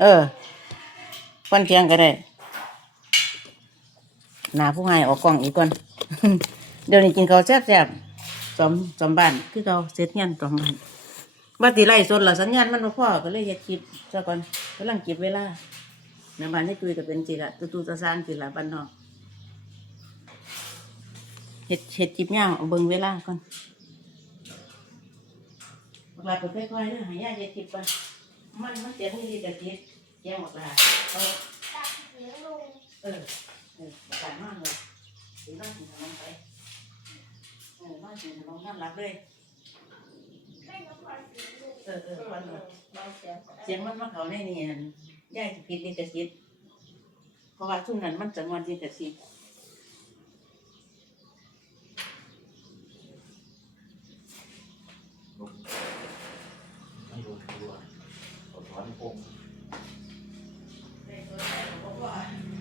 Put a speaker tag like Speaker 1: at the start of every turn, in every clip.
Speaker 1: เออฟันเทียงก็ได้หนาผู้ให้ออกกล้องอีกก่อน เดี๋ยวนี้กินข้าวแซ่บๆสอมสอมบ้านคือเขาเสร็จงานสอมบ้านบัดติไล่สดละสัญญาณมันบ่พอก็เลยเฮ็ดคลิปซะก่อนกำลังเก็บเวลาในบ้านให้ตุยก็เป็นสิละตูตูตะซานสิละบ้านนอกเฮ็ดเฮ็ดคลิปยาวเอาเบิ่งเวลาก่อนเวลาไปค่อยๆเด้อห้ย่าเฮ็ดคลิปก่อน มันมันเสียงนี่ดีกับคลิปแย่งออกลาเอา
Speaker 2: ตัดเสียงลง
Speaker 1: เออเออประกาศมากเลยถึงบ้านถึงทางไปเออบ้านถึงทางน้ำรับเลย
Speaker 2: แม่ก็พอเสียงลง
Speaker 1: เออเออวันเลย
Speaker 2: เบาเสียง
Speaker 1: เสียงมันมาเขาในนี่อันย่ายสิผิดลิขสิทธิ์เพราะว่าช่วงนั้นมันจังหวัดลิขสิทธิ์
Speaker 3: ไม่รู้ตัวเอาถอนผม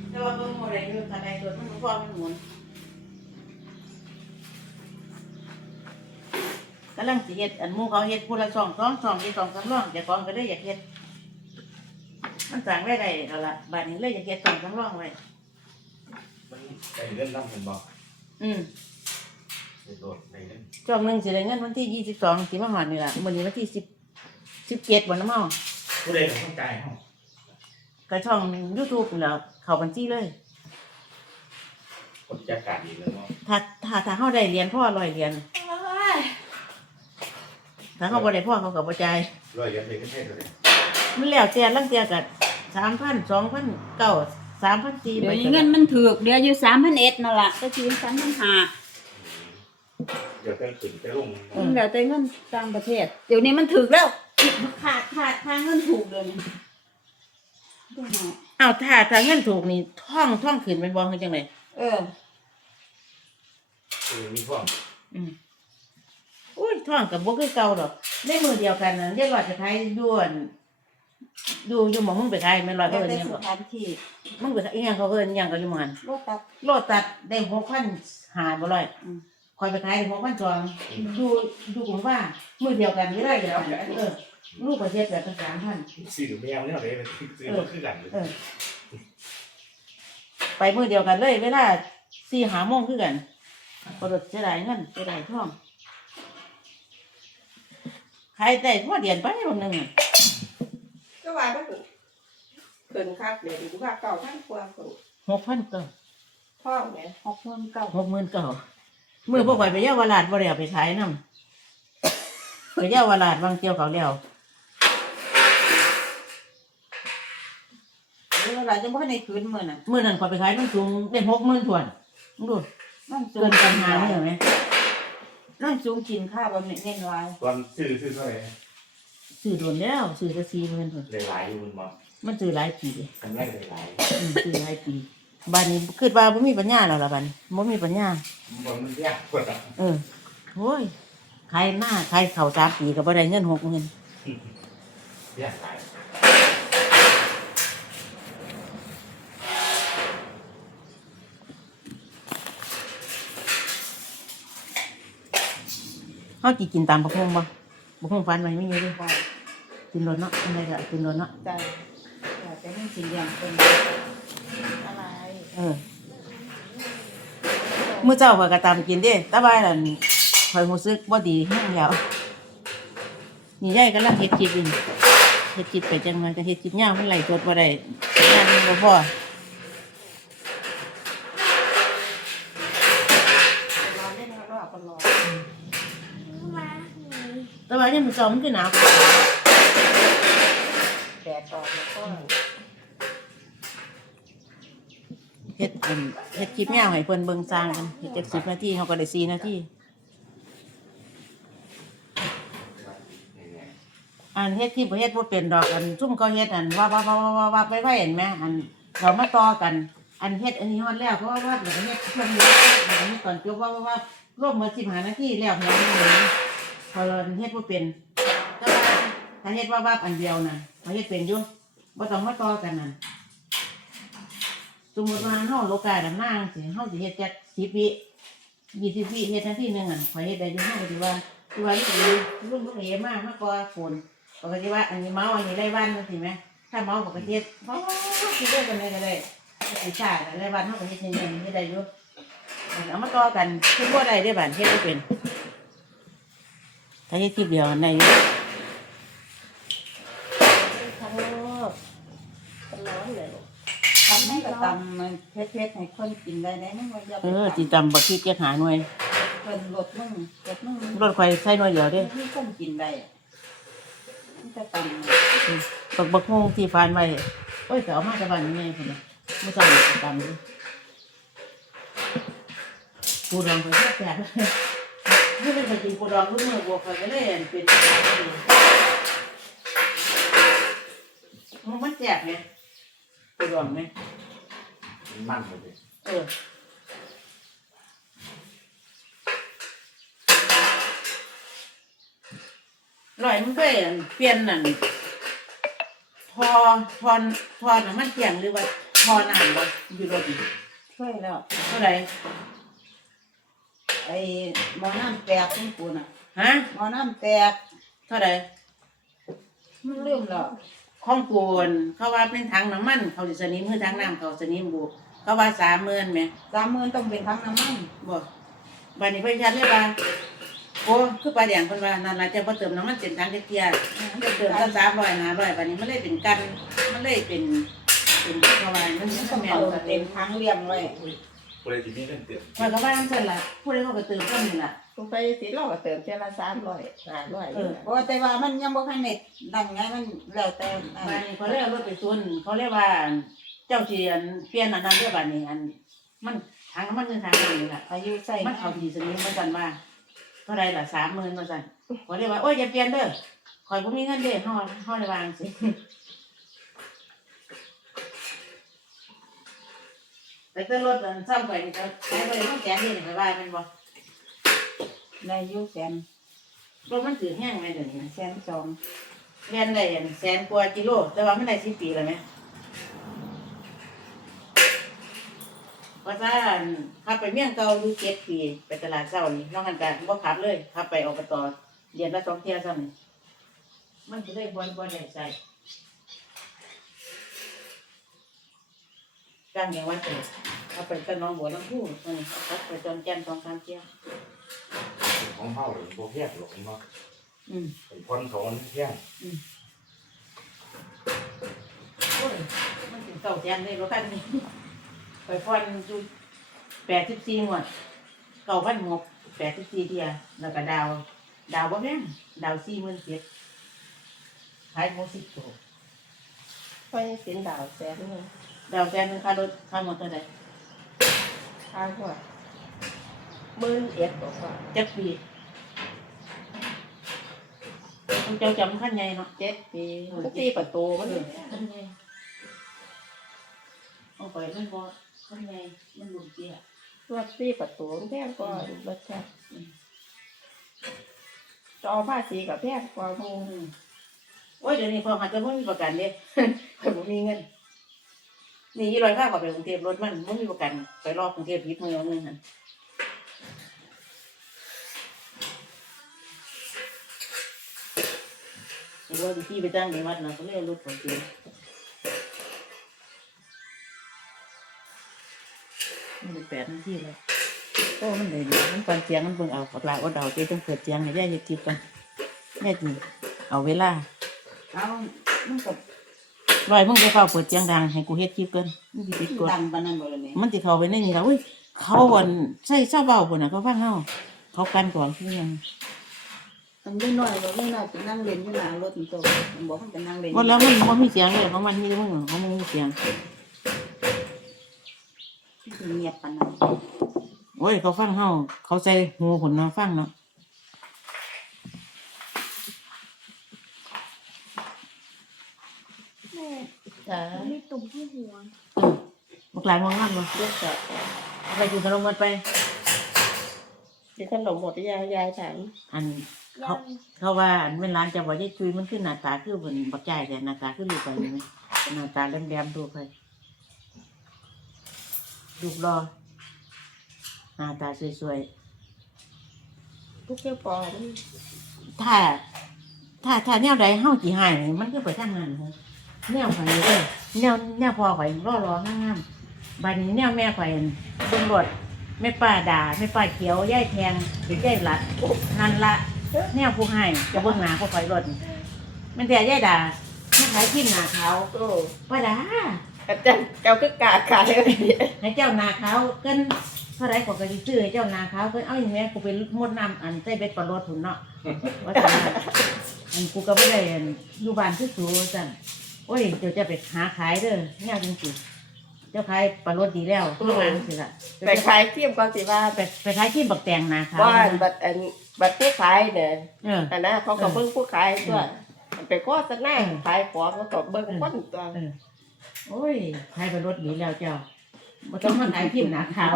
Speaker 1: แต่ว่าเบิ่งโมเดลอยู่ทางใดตัวมันพอมันหมุนกำลังสิเฮ็ดอันหมู่เขาเฮ็ดผู้ละสองสองสองที่สองสามร่องเจ้าของก็ได้อยากเฮ็ด มันสั่งได้ได้แล้วล่ะบัดนี้เลยอยากเฮ็ดสองสามร่องไว้
Speaker 3: มันใส่เล่นน้ำมันบอก
Speaker 1: อืม
Speaker 3: ใส่โดดใส่เล่น
Speaker 1: ช่วงหนึ่งสิได้เงินวันที่ยี่สิบสองสิมาหอดนี่ละวันนี้วันที่สิบสิบเจ็ดวันน้ำเมา
Speaker 3: ผู้ใดเป็นคนจ่ายห้อง
Speaker 1: กระช่องยูทูบนี่แหล้วเข้าบัญชีเลย
Speaker 3: คนจัดการอีกแล้วเนาะ
Speaker 1: ถ้าถ้าถ้าเขาได้เหรียญพ่อร้อยเหรียญ ถ้าเขาบ่ได้พ่อเขาก็บ่จ่าย
Speaker 3: ร้อยเหรียญเป็นประเทศเลย
Speaker 1: มันแล้วแต่ลังเตียกัสามพันสองพันเก้าสามพันสี่
Speaker 4: เดี๋ยวนี้เงินมันถูกเดี๋ยวอยู่สามพันเอ็ดนั่นแหละก็คือสามพันห้า
Speaker 3: เดี๋ยวจะขึ้นจะลง
Speaker 4: มันแล้วแต่เงินต่างประเทศ เดี๋ยวนี้มันถูกแล้วขาดขาดทางเงินถูกเลยนี่
Speaker 1: อ้าวถ้าถ้าเงินถูกนี่ท่องท่องขึ้นเป็นบองคือจังได
Speaker 4: เออ
Speaker 3: เออมีพวก
Speaker 1: อืม อุ้ยท่องกับบ่คือเก่าดอกในมือเดียวกันน่ะเรียกว่าจะไทยด้วนดูอยู่หมองมึงไปไทยแม่นร้อย
Speaker 4: แล้
Speaker 1: เพิ่
Speaker 4: วนแต่
Speaker 1: ยัง
Speaker 4: ส
Speaker 1: บ่
Speaker 4: ถานที่
Speaker 1: มึงไปอีหยังเขาเอิ้นอิหยังก็อยู่หมองหัน
Speaker 4: รถตัด
Speaker 1: โลตัดได้หกพันหาบ่ร้อย
Speaker 4: อืม
Speaker 1: คอยไปขายได้หกพันสองดูดูกลุ่มว่ามือเดียวกันไม่ได้เดียวกันเออลูกประเทศแบบสามพัน
Speaker 3: สื่อแมวเนี่ยเลยสื่อมาคือกันเลย
Speaker 1: เออ ไปมือเดียวกันเลยเวลาสี่หาโมงคือกันประดเสียดายเงินเสียดายทอง ขายได้พอเดียนไปวันหนึ่งอะ
Speaker 5: ก็ว่ามันเกินค่าเดี๋ยวดูว่าเก่าท่านกว่าคน
Speaker 1: หกพันเก้า
Speaker 5: พ่อไง
Speaker 4: หกหมื่นเก้า
Speaker 1: หกหมื่นเก้ามือพวกข่อยไปเยาวราชบ่ได้เอาไปขายน้ำไปเยาวราชบางเจียวเขาแล้ว
Speaker 4: เวลาจะบ่ได้คืนมื้อน่ะ
Speaker 1: มื่อนั้นข่อยไปขายมันสูงได้หกหมื่นถ้วนมึงดู
Speaker 4: มันสู
Speaker 1: เกิ
Speaker 4: ง
Speaker 1: นกันหาเนี่ยไหม
Speaker 4: นั่นสูงกินข้าวบ่แม่นเงินหลาย
Speaker 3: ตอนซื้อซื้อเท่าไหร่
Speaker 1: ซื้อโดนแล้วซื้อจะสี่หมื่นถ้วน
Speaker 3: เลยหลายอยู่มันบอก
Speaker 1: มันซื้อหลายปี
Speaker 3: ทำไรเลยหลาย
Speaker 1: อืมซื้อหลายปีบ้านนี้คิดว่าบ่มีปัญญาแล้วล่ะบ้านนี้บ่มีปัญญา
Speaker 3: มันมันยากกว่า
Speaker 1: เออโอ้ยขายหน้าขายข้าวสามปีก็บ่ได้เงินหกหมื่น
Speaker 3: ยากหลาย
Speaker 1: เฮาสิกินตามประพงบ่บ่คงฟันไว้ไม่อยู่เด้อกินรถเนาะอันใดก็กินรถเนาะ
Speaker 4: ใจแต่แต่มันสิเลี้ยงเป็นอะไร
Speaker 1: เออมื้อเจ้าข่อยก็ตามกินเด้แต่ว่านั่นข่อยรู้สึกบ่ดีแฮงแล้วนี่ยายกำลังเฮ็ดคลิปอยู่นี่เฮ็ดคลิปไปจังไงก็เฮ็ดคลิปยาวมันไหลสดบ่ได้งานมันบ่พอ
Speaker 5: รอเล่วรอคนรอ
Speaker 2: มาหนี
Speaker 1: แต่ว่ายังมื้อเช้ามันคือหนาว
Speaker 5: แดดออกแล้วก็
Speaker 1: เฮ็ดเป็นเฮ็ดคลิปยาวให้เพิ่นเบิ่งสร้างกันเฮ็ดจัก10นาทีเฮาก็ได้4นาทีอันเฮ็ดคลิปบ่เฮ็ดบ่เป็นดอกอันซุ่มเขาเฮ็ดอันว่าว่าว่าว่าว่าไปไว้เห็นไหมอันเรามาต่อกัน อันเฮ็ดอันนี้ฮอดแล้วเพราะว่าว่าแล้วก็เฮ็ดช่วงนี้แล้วก็เฮ็ดก่อนจบว่าว่าว่า รวมหมด15นาทีแล้วเฮ็ดนี่พอเราเฮ็ดบ่เป็นแต่ว่าถ้าเฮ็ดว่าว่าอันเดียวน่ะเขาเฮ็ดเป็นอยู่บ่ต้องมาต่อกันนั่นสมมติว่าเฮาโลกาดำนางสิเฮาสิเฮ็ดจัก10วิ20วิเฮ็ดนาทีหนึงอะข่อเฮ็ดได้อยู่เฮาก็สิว่าคือว่านี่รุ่นลูกเอ๋มากมาก่อฝนปกติว่าอันนี้เมาอันนี้ไร่วันจังซี่แหมถ้าเมากับประเทศเพราะที่เลิกกันเลยก็ได้ไอ้ชาติไรบ้านเฮาก็เฮ็ดเงินไม่ได้อยู่ เอามาต่อกันคือบ่ได้ได้อบ้านเฮ็ดบ่เป็นถ้าเฮ็ดคลิปเดียวได้อยู่
Speaker 5: ทั้งรอบทั้งน้องเลย
Speaker 4: ทำให้กระตำมันเผ็ดๆให้คนกินได้ได้มั้งว่าอย่า
Speaker 1: เอ
Speaker 4: ไป
Speaker 1: อ
Speaker 4: ตำ
Speaker 1: สิตำบักพริกแกหาหน่วย
Speaker 4: เพิ่นรสมึงรสมึง
Speaker 1: รถข่อยใส่หน่วยเดียวเด้
Speaker 4: ที่คนกินได้อะมันจะตำ
Speaker 1: บักบักฮงที่ฟานไว้โอ้ยก็เอามาจากบ้านนี่แม่พุ่นน่ะบ่ต้องไปตำดิ ปูดองไปแซ่บๆเลยไม่ได้ไปกินปูดองมื้มื้อบวกข่อยก็เลยเป็นมันมันแซ่บไงปูดองไหม
Speaker 3: มันมันเลย
Speaker 1: เออร่อยมันก็เปลี่ยนนั่นทอทอนทอน้ำมันเที่ยงหรือว่าทอหน้ำบ่อยู่รถนี่
Speaker 4: ช่วยแล้ว
Speaker 1: เท่าไหร่
Speaker 4: ไอ้หมอน้ำแตกนี่กูน่ะ
Speaker 1: ฮะ
Speaker 4: หมอน้ำแตก
Speaker 1: เท่าไหร่
Speaker 4: มันเริ่มแล้ว
Speaker 1: ข้องกูนเขาว่าเป็นถังน้ำมัน เขาสิสนิมคือถังน้ำเขาสนิมบุเขาว่าสามหมื่นไหม
Speaker 4: สามหมื่นต้องเป็นทั้งน้ำมัน
Speaker 1: บ่บัดนี้เพิ่นยันเลยว่าโอ้คือปลาแดงเพิ่นว่านั่นล่ะจะบ่เติมน้ำมันเต็มถังจักเที่ยจะเติมละ300 500บัดนี้มันเลยเป็นกันมันเลยเป็นเป็นเพราะว่ามัน
Speaker 4: มัน
Speaker 1: มัน
Speaker 4: ต้อง
Speaker 1: แม่น
Speaker 4: เอา
Speaker 1: ก็
Speaker 4: เต็
Speaker 1: เต็
Speaker 4: ม
Speaker 1: ม
Speaker 4: ทั้งเลี้ยงไว้
Speaker 3: ก็เลยที่นี่เรื่องเตือน
Speaker 1: ข้อยก็ว่าจังซั่นล่ะผู้ใดเขาก็เติมเพิ่นนี่ล่ะ
Speaker 5: กูไปสิเราก็เติมเท่าละสามร้อยห้าร้อย
Speaker 1: เออ
Speaker 4: เพราะว่าแต่ว่ามันยังบ่ทันเน็ตดังไงมันแล้วแต่อัน
Speaker 1: บัดนี้เขาเรียกรถไปซุนเขาเรียกว่าเจ้าสิอันเปลี่ยนอันนั้นเด้อบัดนี้อัน มันถังน้ำมันคือถังน้ำนี่ล่ะ
Speaker 4: อายุใส่
Speaker 1: มันเอาดีสนิมมาสั่นว่าเท่าไรล่ะสามหมื่นมาสั่นขอเรียกว่าโอ้ยอย่าเปลี่ยนเด้อคอยพวกนี้เงินเด้อห่อห่อในวางสิ แต่ถ้ารถอันซ่อมไปนี่ก็ใช้ไปต้องแสนนี่นี่ก็ว่าเป็นบ่
Speaker 4: ในอายุแสน
Speaker 1: รถมันถือแห้งไหมเดี๋ยวนี้
Speaker 4: แสนสอง
Speaker 1: เรียนได้อันแสนกว่ากิโล แต่ว่ามันได้สิบปีแล้วไหมเพราะถ้าอันขับไปเมี่ยงเก่าอยู่เจ็ดปีไปตลาดเช้านี่นอกกันกันบ่ขับเลยขับไปอบตเรียนละสองเที่ยวซ้ำนี่มันจะได้บอลบอลได้ใส่ จ้างอย่างว่าเกิดเอาไปกันน้องบัวน้องผู้นี่เอาไปจอมแก่นสองสามเที่ยว
Speaker 3: ของเฮาหรือพวกแพทย์หรอกเนาะ
Speaker 1: อืม
Speaker 3: เป็นคนเขามันแพทย์
Speaker 1: โอ้ยมันถึงเก่าแจ้งเลยรถคันนี้ไปฟันอยู่แปดสิบสี่งวดเก่าพันหกแปดสิบสี่เที่ยแล้วก็ดาว ดาวบ่แม่นดาวสี่หมื่นเจ็ดขายหมดสิบตัว
Speaker 5: ไปสินดาวแสนหนึง
Speaker 1: ดาวแสนหนึงค่ารถค่าหมดเท่าไหร่
Speaker 5: ค่าหัวหมื่นเอ็ดบอกว่า
Speaker 1: จักปีต้องเจ้าจำขั้นใหญ่เนาะ
Speaker 5: เจ็ดปีก็ตีประตูมันเลย
Speaker 1: ขั้นใหญ่เอาไปมันบ่ขั้นใหญ่มันหลุดเตี้ย
Speaker 5: รถตีประตูมันแพงกว่ารถแค่จอภาษีกับแพงกว่าหมู
Speaker 1: อืมโอ้ยเดี๋ยวนี้พอหาจะไม่มีประกันเด้ข่อยบ่มีเงิน นี่ยี่ร้อยค่าก็ไปกรุงเทพรถมันไม่มีประกัน ไปรอบกรุงเทพพิษมือเอาเงินหันเห็นว่าพี่ไปจ้างในวัดเราก็เลยเอารถของเตียมันแปดนาทีแล้วโอ้มันเลยดีมันฟังเสียงมันเบิ่งเอาปากลาอดเอาเจ๊ต้องเปิดเสียงให้ได้ยินจิบกันแน่จริงเอาเวลา
Speaker 4: เอามันก็
Speaker 1: ร้อยมึงไปเฝ้าเปิดเสียงดังให้กูเฮ็ดคลิปกันมึงสิปิดกด
Speaker 4: ดังปานนั้นบ่ล่ะนี่
Speaker 1: มันสิเข้าไปในนี่แล้วอุ้ยเขาวันใส่เศร้าเบาพุ่นน่ะเขาฟังเฮาเขากันก่อนคือหยัง
Speaker 4: มันไม่น้อยบ่ไม่น้อยไปนั่งเล่นอยู่หน้ารถมันโตมันบอกมันไปนั่งเล่น
Speaker 1: บ่แล้วมันบ่มีเสียงเลยของมันมีแต่มึงของมึงมีเสียง
Speaker 4: เงียบปานนั้น
Speaker 1: โอ้ยเขาฟังเฮาเขาใส่หูพุ่นเนาะฟังเนาะ
Speaker 5: จ้า
Speaker 2: มีตุ่มที่หัว
Speaker 1: เออบักหลายมองงานบ่
Speaker 5: เลือกจับ
Speaker 1: เอาไปกินขนมกันไป
Speaker 5: กินขนมหมดหรือยังยายถาม
Speaker 1: อัน
Speaker 2: ยั
Speaker 1: เขา
Speaker 2: ง
Speaker 1: เขาว่าอันเวลาจะบ่ได้คุยมันคือหน้าตาคือเหมือนบักจ่ายแต่หน้าตาคือลูกไปนี่ไหมหน้าตาแหลมๆดูไปรูปรอหน้าตาสวยๆ
Speaker 5: ทุกเจ้าปอม
Speaker 1: ถ้า ถ้าถ้าแนวใดเฮาสิหายนี่มันก็ไปทางนั้นเฮา แนวข่อยเด้อแนวแนวพ่อข่อยรอรองามๆบัดนี้แนวแม่ข่อยเบิ่งรถแม่ป้าด่าแม่ป้าเขียวยายแทงหรือยายหลัดนั่นละแนวผู้ให้จะเบิ่งหน้าพ่อข่อยรถมันแต่ยายด่าแม่ขายขี้หน้าขาว
Speaker 5: โอ้
Speaker 1: ป้าด่า
Speaker 5: อาจารย์เจ้าคือกาขายเลย
Speaker 1: ให้เจ้าหน้าขาวเกินเท่าไรก็ก็สิซื้อให้เจ้าหน้าขาวเกินเอาอย่างแม่กูเป็นมดน้ำอันใส่เบ็ดปลาโรดหุ่นเนาะว่าแต่ว่าอันกูก็ไม่ได้อันอยู่บ้านคือสูจังโอ้ยเดี๋ยวจะไปหาขายเด้อแง่จริงๆเจ้าขายปลาโรดดีแล้วประมาณสิละ
Speaker 5: ไปขายเทียมก่อนสิว่า
Speaker 1: ไปไปขายที่บักแตงหนาขาว
Speaker 5: ว่าบัดอันบัดผู้ขายเนี่ย
Speaker 1: เออ
Speaker 5: อันนั้นเขาก็เบิ่งผู้ขายตัว
Speaker 1: เออ
Speaker 5: ไปโฆษณา
Speaker 1: เออ
Speaker 5: ขายของเขาก็เบิ่งคนตัว
Speaker 1: เออโอ้ยขายปลาโรดดีแล้วเจ้าบ่ต้องมาขายที่หนาขาว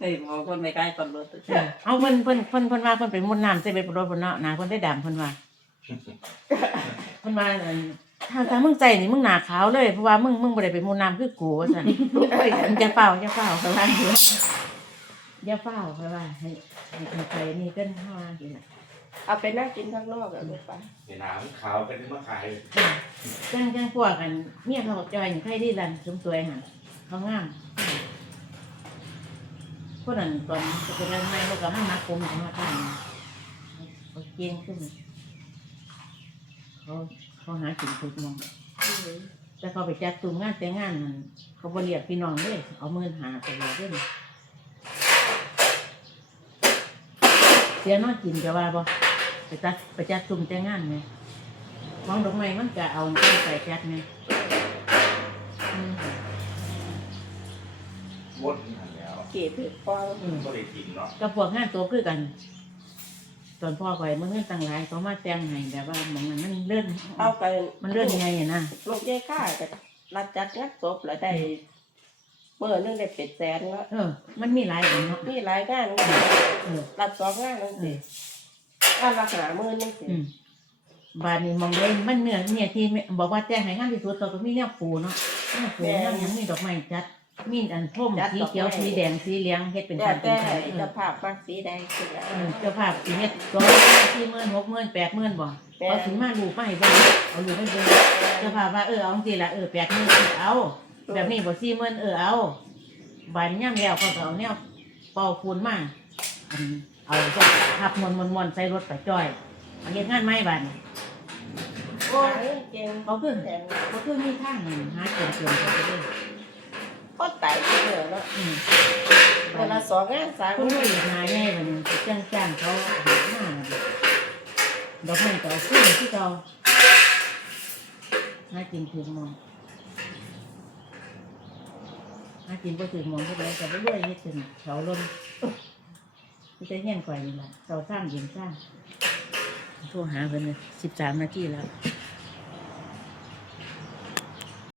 Speaker 4: เฮ้ยบางคนไม่กล้าปนรถ
Speaker 1: เออเอาเพิ่นเพิ่นเพิ่นเพิ่นว่าเพิ่นเป็นมดน้ำใส่เบ็ดปลาโรดเพิ่นเนาะหนาเพิ่นได้ดำเพิ่นว่าเพิ่นว่าอั่น ทางการมึงใจนี่มึงหนาขาวเลยเพราะว่ามึงมึงบ่ได้เป็นมดน้ำคือกูว่าซั่นมึงจะเฝ้าจะเฝ้าเขาว่าอยู่อย่าเฝ้าเขาว่าให้ให้ให้ไปนี่เกินเฮาว่าสิล่ะ
Speaker 5: เอาไปนั่งกินข้างนอกแบบนี้ไป
Speaker 3: เวลามันขาวเป็นมาขาย
Speaker 1: จังจังพวกกันเมียเขาจอยนี่ใครดีลันสมสวยหั่นเขางามคนนั้นตอนจะเป็นอะไรไม่เขาก็มามักผมเขามาทานเขาเก่งขึ้นเขา เขาหากินทุกหมองแต่เขาไปจัดตุ่มงานแต่งงานนั่นเขาบเรียกพี่น้องเลยเอาเงินหาไปเลยเด้อเสียนอนกินจะว่าบ่ไปจัดไปจัดตุ่มแต่งงานไหมมองดอกไม้มันจะเอาไปใส่จัดไหมอืม
Speaker 3: หมดนั่นแล้ว
Speaker 5: เกลีถือปอง
Speaker 1: อืม
Speaker 3: ก็เลยกินเนาะ
Speaker 1: กับพวกงานตัวคือกัน ตอนพ่อข่อยมันเงินต่างหลายเขามาแต่งให้แบบว่าหมองนั้นมันเลื่อน
Speaker 5: เอาไป
Speaker 1: มันเลื่อนยังไงอะนะ
Speaker 5: ลูกยายข้าก็รับจัดงานศพแล้วได้เมื่อนึงได้เป็ดแสนแล้ว
Speaker 1: เออ มันมีหลายอันเนาะ
Speaker 5: มีหลายงาน
Speaker 1: เออ
Speaker 5: รับสองงานนั่น
Speaker 1: เอ
Speaker 5: สิ
Speaker 1: อ
Speaker 5: งานละหาหมื่นนั่นสิ
Speaker 1: อืมบาดนี้มองเลยมันเนื้อเนี่ยที่แม่บอกว่าแจ้งให้งานที่สุดเราก็มีแนวปูเนาะแนวปูแนวหยังมีดอกไม้จัด มีอันพ่มสีเขียวสีแดงสีเหลืองเฮ็ดเป็น
Speaker 5: แต่
Speaker 1: พันเป็
Speaker 5: แต่
Speaker 1: นพันเอ
Speaker 5: เจะ
Speaker 1: อ
Speaker 5: ภาพมากสีแดงสินะ
Speaker 1: เออเจ้าภาพสิเฮ็ดสองสี่หมื่นหกหมื่นแปดหมื่นบ่
Speaker 5: แต่
Speaker 1: เอาถึงมาลูกมาให้เบิ่งเอาลูกให้เบิ่งเจ้าภาพว่าเออเอาจังซี่ล่ะเออแปดหมื่นเอาแบบนี้บ่สี่หมื่นเออเอาบาดนี้ย่ำแล้วเขาก็เอาแนวเป่าปูนมาอันเอาก็ทับมวนๆๆใส่รถไปจ้อยเอาเฮ็ดงานใหม่บาดนี้
Speaker 5: โอ้ยเก่ง
Speaker 1: เขาคือ
Speaker 5: แดง
Speaker 1: เขาคือมีทางหาเกินเกินไปเลย
Speaker 5: ก็ตายเยอะแล้ว
Speaker 1: อืม
Speaker 5: เวลาสองงานสาม
Speaker 1: คน
Speaker 5: งาน
Speaker 1: รวยหาแย่มันจ้างจ้างเขาหามาดอกไม้ก็เอาขึ้นที่เขาหากินถึงมองหากินก็ถึงมองเท่าไรก็ไม่รวยเฮ็ดถึงเขาล้นที่จะเงี้ยนกว่านี่แหละเขาสร้างยินสร้างโทรหาเพิ่นเลยสิบสามนาทีแล้ว